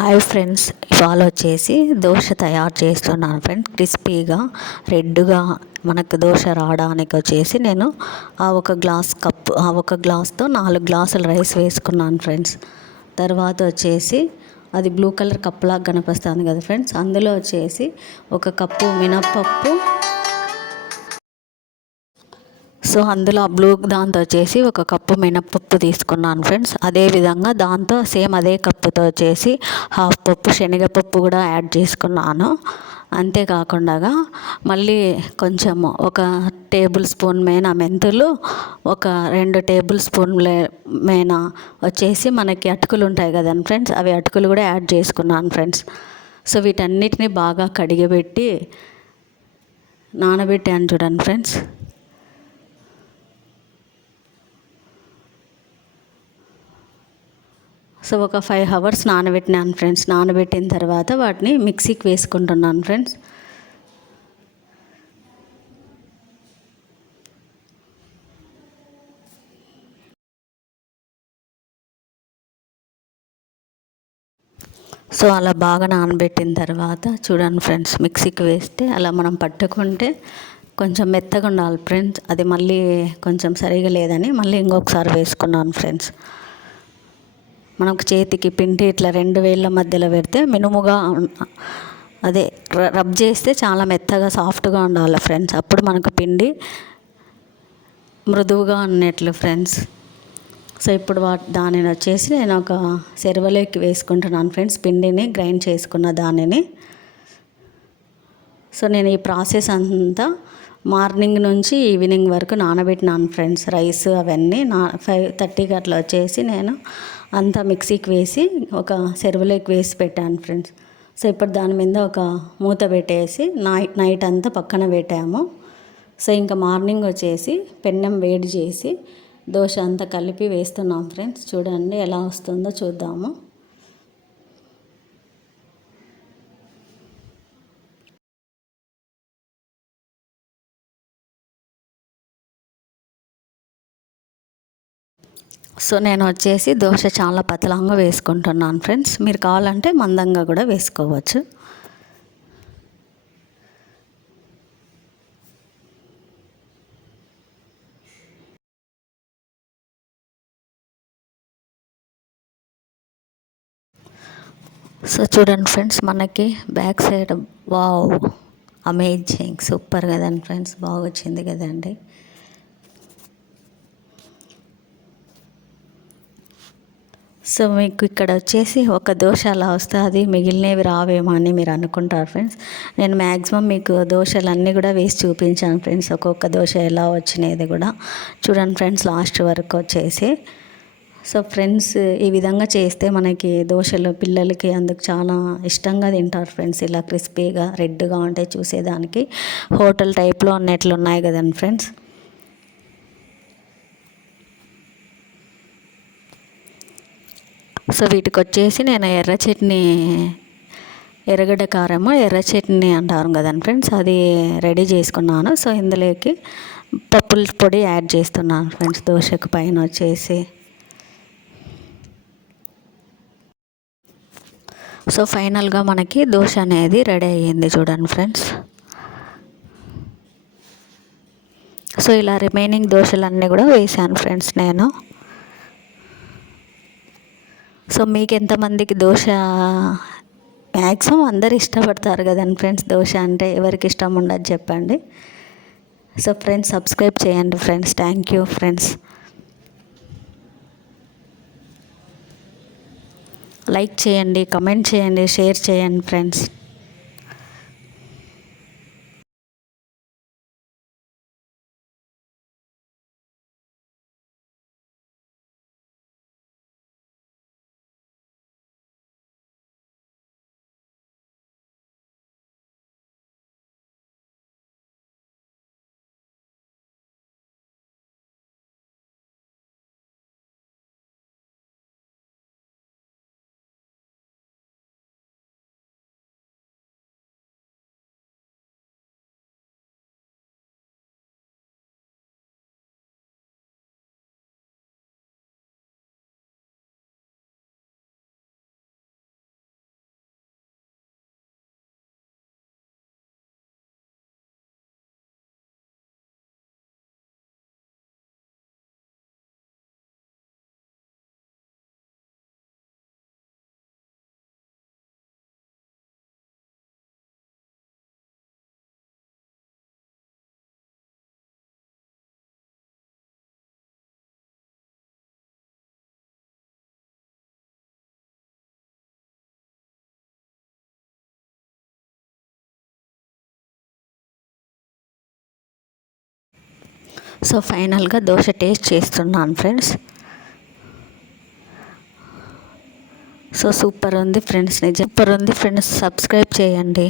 Hi friends ఇవాళ వచ్చేసి దోశ తయారు చేస్తున్నాను ఫ్రెండ్స్ క్రిస్పీగా రెడ్గా మనకు దోశ రావడానికి వచ్చేసి నేను ఆ ఒక గ్లాస్ కప్ ఆ ఒక గ్లాస్తో నాలుగు గ్లాసులు రైస్ వేసుకున్నాను ఫ్రెండ్స్ తర్వాత వచ్చేసి అది బ్లూ కలర్ కప్లాగా కనిపిస్తుంది కదా ఫ్రెండ్స్ అందులో వచ్చేసి ఒక కప్పు మినప్పప్పు సో అందులో బ్లూ దాంతో వచ్చేసి ఒక కప్పు మినప్పప్పు తీసుకున్నాను ఫ్రెండ్స్. అదేవిధంగా దాంతో సేమ్ అదే కప్పుతో వచ్చేసి హాఫ్ పప్పు శనగపప్పు కూడా యాడ్ చేసుకున్నాను. అంతేకాకుండా మళ్ళీ కొంచెము ఒక టేబుల్ స్పూన్ మేన మెంతులు ఒక రెండు టేబుల్ స్పూన్ల మేన వచ్చేసి మనకి అటుకులు ఉంటాయి కదండి ఫ్రెండ్స్ అవి అటుకులు కూడా యాడ్ చేసుకున్నాను ఫ్రెండ్స్. సో వీటన్నిటిని బాగా కడిగబెట్టి నానబెట్టాను చూడండి ఫ్రెండ్స్. సో ఒక ఫైవ్ అవర్స్ నానబెట్టినాను ఫ్రెండ్స్ నానబెట్టిన తర్వాత వాటిని మిక్సీకి వేసుకుంటున్నాను ఫ్రెండ్స్ సో అలా బాగా నానబెట్టిన తర్వాత చూడండి ఫ్రెండ్స్ మిక్సీకి వేస్తే అలా మనం పట్టుకుంటే కొంచెం మెత్తగా ఉండాలి ఫ్రెండ్స్ అది మళ్ళీ కొంచెం సరిగా లేదని మళ్ళీ ఇంకొకసారి వేసుకున్నాను ఫ్రెండ్స్ మనకు చేతికి పిండి ఇట్లా రెండు వేళ్ళ మధ్యలో పెడితే మినుముగా అదే రబ్ చేస్తే చాలా మెత్తగా సాఫ్ట్గా ఉండాలి ఫ్రెండ్స్. అప్పుడు మనకు పిండి మృదువుగా ఉన్నట్లు ఫ్రెండ్స్. సో ఇప్పుడు వా దానిని వచ్చేసి నేను ఒక సెరవలోకి వేసుకుంటున్నాను ఫ్రెండ్స్ పిండిని గ్రైండ్ చేసుకున్న దానిని. సో నేను ఈ ప్రాసెస్ అంతా మార్నింగ్ నుంచి ఈవినింగ్ వరకు నానబెట్టినాను ఫ్రెండ్స్ రైస్ అవన్నీ. నా ఫైవ్ థర్టీకి అట్లా వచ్చేసి నేను అంతా మిక్సీకి వేసి ఒక సెరువులోకి వేసి పెట్టాను ఫ్రెండ్స్. సో ఇప్పుడు దాని మీద ఒక మూత పెట్టేసి నైట్ నైట్ అంతా పక్కన పెట్టాము. సో ఇంకా మార్నింగ్ వచ్చేసి పెన్నం వేడి చేసి దోశ అంతా కలిపి వేస్తున్నాం ఫ్రెండ్స్. చూడండి ఎలా వస్తుందో చూద్దాము. సో నేను వచ్చేసి దోశ చాలా పతలంగా వేసుకుంటున్నాను ఫ్రెండ్స్. మీరు కావాలంటే మందంగా కూడా వేసుకోవచ్చు. సో చూడండి ఫ్రెండ్స్ మనకి back side wow amazing super కదండి ఫ్రెండ్స్. బాగా వచ్చింది కదండి. సో మీకు ఇక్కడ వచ్చేసి ఒక దోశ అలా వస్తుంది. మిగిలినవి రావేమో అని మీరు అనుకుంటారు ఫ్రెండ్స్. నేను మ్యాక్సిమం మీకు దోశలు అన్నీ కూడా వేసి చూపించాను ఫ్రెండ్స్. ఒక్కొక్క దోశ ఎలా వచ్చినది కూడా. చూడండి ఫ్రెండ్స్ లాస్ట్ వరకు వచ్చేసి. సో ఫ్రెండ్స్ ఈ విధంగా చేస్తే మనకి దోశలు పిల్లలకి అందుకు చాలా ఇష్టంగా తింటారు ఫ్రెండ్స్. ఇలా క్రిస్పీగా రెడ్గా ఉంటాయి చూసేదానికి. హోటల్ టైప్లో ఉన్నట్లు ఉన్నాయి కదండి ఫ్రెండ్స్. సో వీటికి వచ్చేసి నేను ఎర్ర చట్నీ ఎర్రగడ్డ కారము ఎర్ర చట్నీ అంటారు కదండి ఫ్రెండ్స్ అది రెడీ చేసుకున్నాను. సో ఇందులోకి పప్పుల పొడి యాడ్ చేస్తున్నాను ఫ్రెండ్స్ దోశకు పైన వచ్చేసి. సో ఫైనల్గా మనకి దోశ అనేది రెడీ అయ్యింది చూడండి ఫ్రెండ్స్. సో ఇలా రిమైనింగ్ దోశలన్నీ కూడా వేసాను ఫ్రెండ్స్ నేను. సో మీకు ఎంతమందికి దోశ మ్యాక్సిమం అందరు ఇష్టపడతారు కదండి ఫ్రెండ్స్? దోశ అంటే ఎవరికి ఇష్టం ఉండదు చెప్పండి. సో ఫ్రెండ్స్ సబ్స్క్రైబ్ చేయండి friends. Thank you friends. Like చేయండి కమెంట్ చేయండి షేర్ చేయండి ఫ్రెండ్స్. సో ఫైనల్గా దోశ టేస్ట్ చేస్తున్నాను ఫ్రెండ్స్. సో సూపర్ ఉంది ఫ్రెండ్స్ నిజం. సూపర్ ఉంది ఫ్రెండ్స్ సబ్స్క్రైబ్ చేయండి.